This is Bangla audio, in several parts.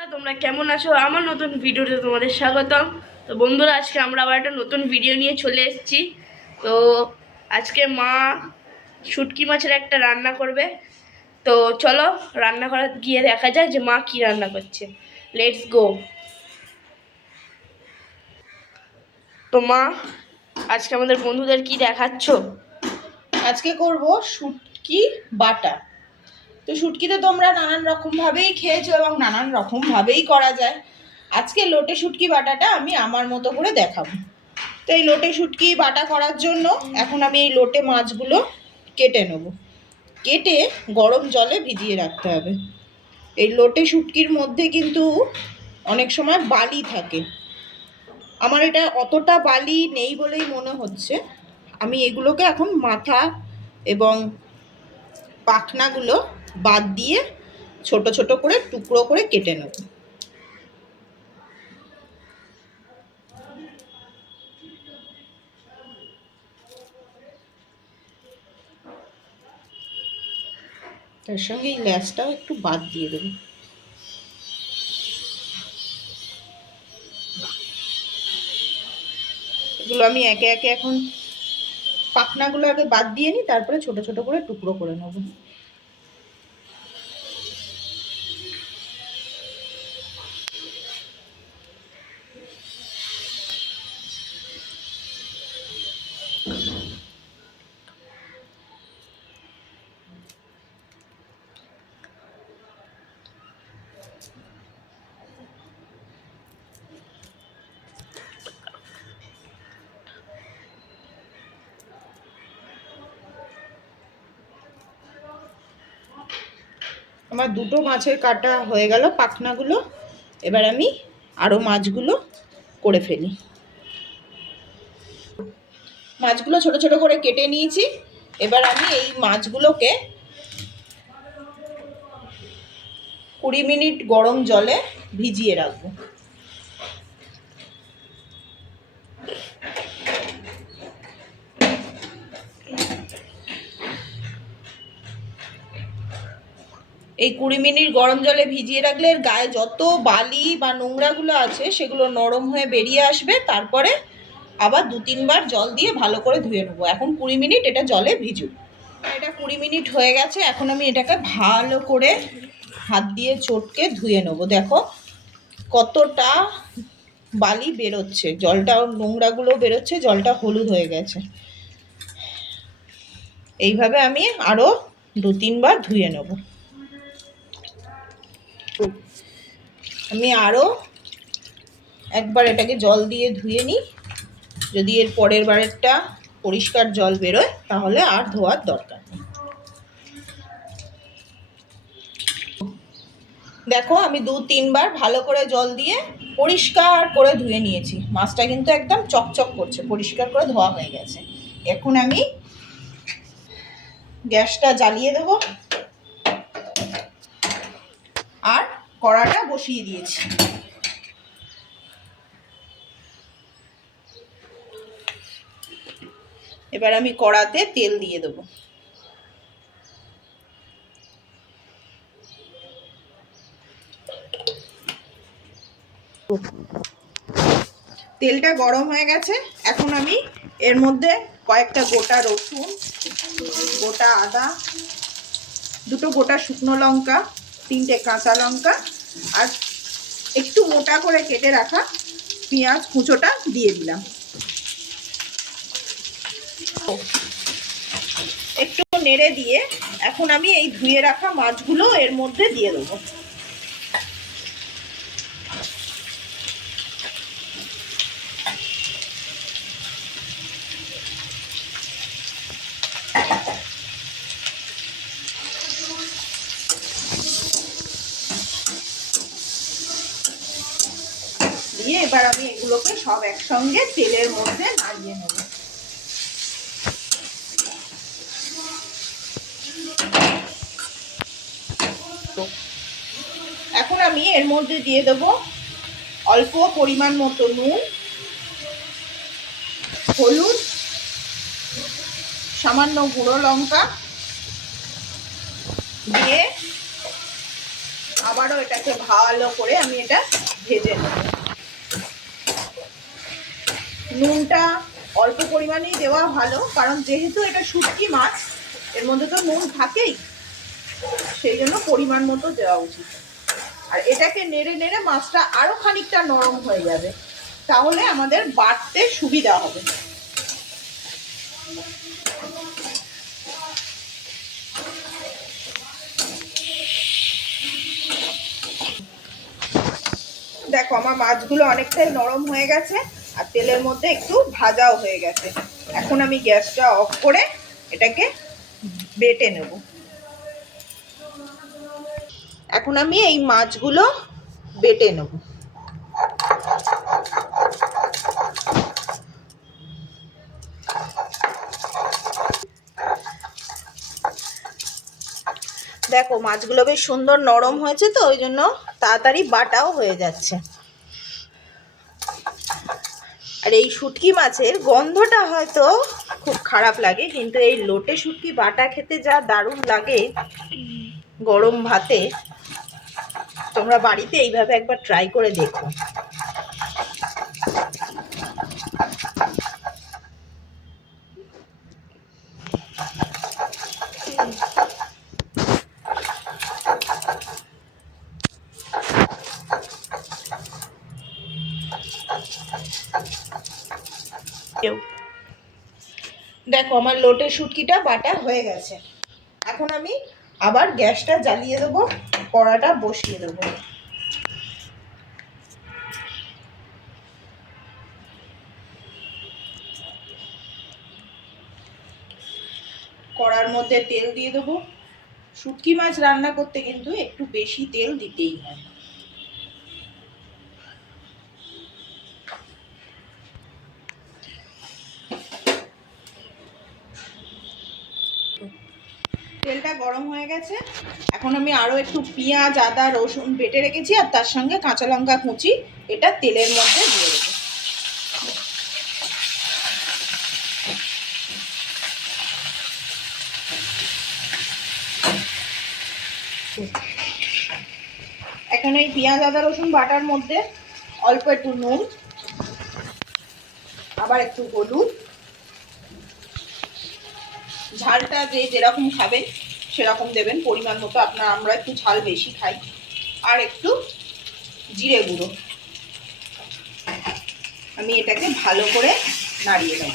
বন্ধুরা তোমরা কেমন আছো? আমার নতুন ভিডিওতে তোমাদের স্বাগতম। তো বন্ধুরা আজকে আমরা আবার একটা নতুন ভিডিও নিয়ে চলে এসেছি। তো আজকে মা শুটকি মাছের একটা রান্না করবে। তো চলো রান্না করা গিয়ে দেখা যায় যে মা কি রান্না করছে। Let's go. তো মা আজকে আমাদের বন্ধুদের কি দেখাচ্ছ? আজকে করব শুটকি বাটা। তো শুটকিতে তোমরা নানান রকম ভাবেই খেয়েছো এবং নানান রকম ভাবেই করা যায়। আজকে লোটে শুটকি বাটাটা আমি আমার মতো করে দেখাবো। তো এই লোটে শুটকি বাটা করার জন্য এখন আমি এই লোটে মাছগুলো কেটে নেব। কেটে গরম জলে ভিজিয়ে রাখতে হবে। এই লোটে শুটকির মধ্যে কিন্তু অনেক সময় বালি থাকে। আমার এটা অতটা বালি নেই বলেই মনে হচ্ছে। আমি এগুলোকে এখন মাথা এবং পাখনাগুলো বাদ দিয়ে ছোট ছোট করে টুকরো করে কেটে নেব। তার সঙ্গে এই ল্যাজটাও একটু বাদ দিয়ে দেব। এগুলো আমি একে একে এখন পাখনাগুলো আগে বাদ দিয়ে নিই, তারপরে ছোট ছোট করে টুকরো করে নেব। আমার দুটো মাছের কাটা হয়ে গেল পাখনাগুলো। এবার আমি আরও মাছগুলো করে ফেলি। মাছগুলো ছোট ছোট করে কেটে নিয়েছি। এবার আমি এই মাছগুলোকে 20 মিনিট গরম জলে ভিজিয়ে রাখবো। এই 20 মিনিট গরম জলে ভিজিয়ে রাখলে এর গায়ে যত বালি বা নোংরাগুলো আছে সেগুলো নরম হয়ে বেরিয়ে আসবে। তারপরে আবার 2-3 বার জল দিয়ে ভালো করে ধুয়ে নেবো। এখন 20 মিনিট এটা জলে ভিজুক। এটা 20 মিনিট হয়ে গেছে। এখন আমি এটাকে ভালো করে হাত দিয়ে চটকে ধুয়ে নেবো। দেখো কতটা বালি বেরোচ্ছে, জলটাও নোংরাগুলো বেরোচ্ছে, জলটা হলুদ হয়ে গেছে। এইভাবে আমি আরও 2-3 বার ধুয়ে নেব। আমি আরও একবার এটাকে জল দিয়ে ধুয়ে নিই। যদি এর পরের বারেরটা পরিষ্কার জল বেরোয় তাহলে আর ধোয়ার দরকার নেই। দেখো আমি 2-3 বার ভালো করে জল দিয়ে পরিষ্কার করে ধুয়ে নিয়েছি। মাছটা কিন্তু একদম চকচক করছে, পরিষ্কার করে ধোয়া হয়ে গেছে। এখন আমি গ্যাসটা জ্বালিয়ে দেব আর কড়াটা বসিয়ে দিয়েছি। এবার আমি কড়াতে তেল দিয়ে দেব। তেলটা গরম হয়ে গেছে। এখন আমি এর মধ্যে কয়েকটা গোটা রসুন, গোটা আদা, 2টো গোটা শুকনো লঙ্কা, 3টে কাঁচা লঙ্কা আর একটু মোটা করে কেটে রাখা পেঁয়াজ কুচোটা দিয়ে দিলাম। একটু নেড়ে দিয়ে এখন আমি এই ধুয়ে রাখা মাছগুলো এর মধ্যে দিয়ে দেবো। দিয়ে এবার আমি এগুলোকে সব একসঙ্গে তেলের মধ্যে নাড়িয়ে নেব। এখন আমি এর মধ্যে দিয়ে দেব অল্প পরিমাণ মতো নুন, হলুদ, সামান্য গুঁড়ো লঙ্কা দিয়ে আবারও এটাকে ভালো করে আমি এটা ভেজে নেব। নুনটা অল্প পরিমাণেই দেওয়া ভালো, কারণ যেহেতু এটা শুটকি মাছ এর মধ্যে তো নুন থাকেই, সেই জন্য পরিমাণ মতো দেওয়া উচিত। আর এটাকে নেড়ে নেড়ে মাছটা আরো খানিকটা নরম হয়ে যাবে, তাহলে আমাদের বাটতে সুবিধা হবে। দেখো আমার মাছগুলো অনেকটাই নরম হয়ে গেছে আর তেলের মধ্যে একটু ভাজাও হয়ে গেছে। এখন আমি গ্যাসটা অফ করে এটাকে বেটে নেব। এখন আমি এই মাছগুলো বেটে নেব। দেখো মাছগুলো বেশ সুন্দর নরম হয়েছে, তো ওই জন্য তাড়াতাড়ি বাটাও হয়ে যাচ্ছে। আর এই শুটকি মাছের গন্ধটা হয়তো খুব খারাপ লাগে, কিন্তু এই লোটে শুটকি বাটা খেতে যা দারুণ লাগে গরম ভাতে, তোমরা বাড়িতে এইভাবে একবার ট্রাই করে দেখো। দেখো আমার লোটে শুটকিটা বাটা হয়ে গেছে। এখন আমি আবার গ্যাসটা জ্বালিয়ে দেবো, কড়াটা বসিয়ে দেবো। কড়ার মধ্যে তেল দিয়ে দেবো। শুটকি মাছ রান্না করতে কিন্তু একটু বেশি তেল দিতেই হয়। তেলটা গরম হয়ে গেছে, এখন আমি আরো একটু পেঁয়াজ, আদা, রসুন বেটে রেখেছি আর তার সঙ্গে কাঁচা লঙ্কা কুচি এটা তেলের মধ্যে দিয়ে দেবো। এখন এই পেঁয়াজ, আদা, রসুন বাটার মধ্যে অল্প একটু নুন, আবার একটু হলুদ, ঝালটা যে যেরকম খাবেন সেরকম দেবেন পরিমাণ মতো, আমরা একটু ঝাল বেশি খাই, আর একটু জিরে গুঁড়ো। আমি এটাকে ভালো করে নাড়িয়ে নেব।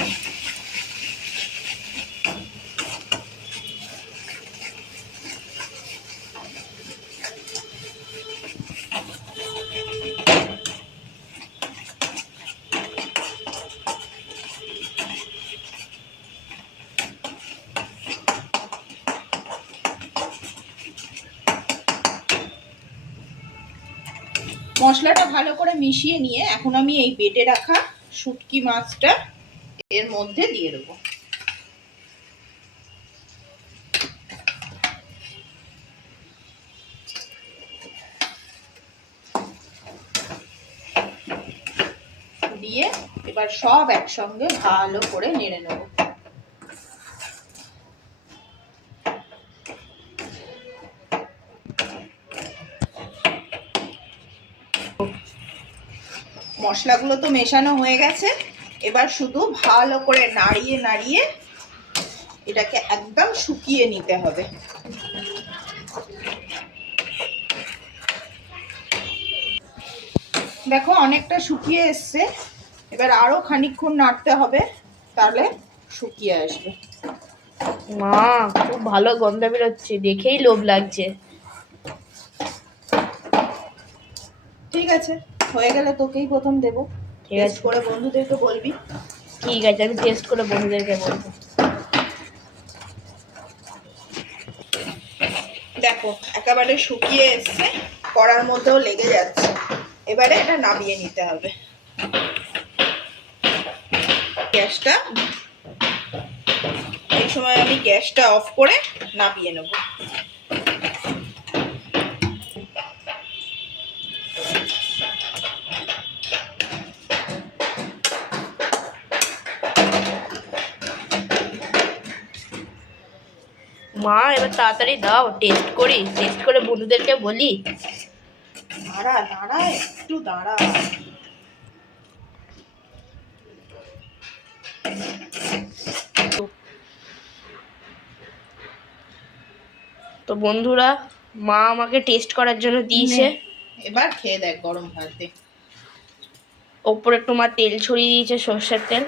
মশলাটা ভালো করে মিশিয়ে নিয়ে এখন আমি এই বেটে রাখা শুটকি মাছটা এর মধ্যে দিয়ে দেবো। দিয়ে এবার সব একসঙ্গে ভালো করে নেড়ে নেব। মশলাগুলো তো মেশানো হয়ে গেছে, এবার শুধু ভালো করে নাড়িয়ে নাড়িয়ে এটাকে একদম শুকিয়ে নিতে হবে। দেখো অনেকটা শুকিয়ে এসছে, এবার আরো খানিকক্ষণ নাড়তে হবে, তাহলে শুকিয়ে আসবে। মা খুব ভালো গন্ধ বেরোচ্ছে, দেখেই লোভ লাগছে। ঠিক আছে, হয়ে গেলে তোকেই প্রথম দেবো। ঠিক আছে, টেস্ট করে বন্ধুদেরকে বলবি। ঠিক আছে, আমি টেস্ট করে বন্ধুদেরকে বলবো। দেখো একেবারে শুকিয়ে এসছে, কড়ার মধ্যেও লেগে যাচ্ছে, এবারে এটা নামিয়ে নিতে হবে। গ্যাসটা এই সময় আমি গ্যাসটা অফ করে নামিয়ে নেব। মা এবার তাড়াতাড়ি দাও, টেস্ট করি, টেস্ট করে বন্ধুদেরকে বলি। দাঁড়া দাঁড়া একটু দাঁড়া। তো বন্ধুরা, মা আমাকে টেস্ট করার জন্য দিয়েছে। এবার খেয়ে দেখ গরম ভাত দিয়ে। ওপরে একটু মা তেল ছড়িয়ে দিয়েছে, সর্ষের তেল।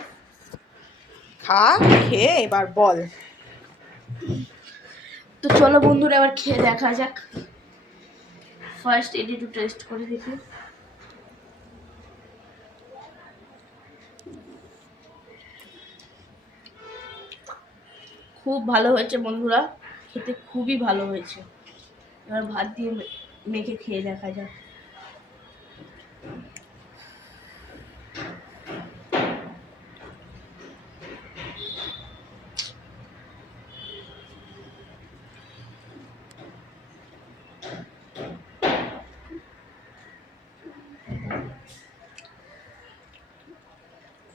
খা, খেয়ে এবার বল। তো চলো বন্ধুরা, এবার খেয়ে দেখা যাক। ফার্স্ট এটি একটু টেস্ট করে দেখি। খুব ভালো হয়েছে বন্ধুরা, খেতে খুবই ভালো হয়েছে। এবার ভাত দিয়ে মেখে খেয়ে দেখা যাক।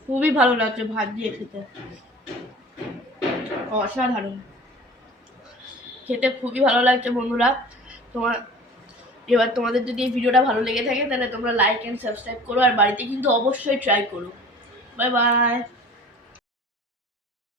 খুবই ভালো লাগছে ভাত দিয়ে খেতে, অসাধারণ খেতে, খুবই ভালো লাগছে বন্ধুরা। এবার তোমাদের যদি এই ভিডিওটা ভালো লেগে থাকে তাহলে তোমরা লাইক এন্ড সাবস্ক্রাইব করো, আর বাড়িতে কিন্তু অবশ্যই ট্রাই করো। Bye bye.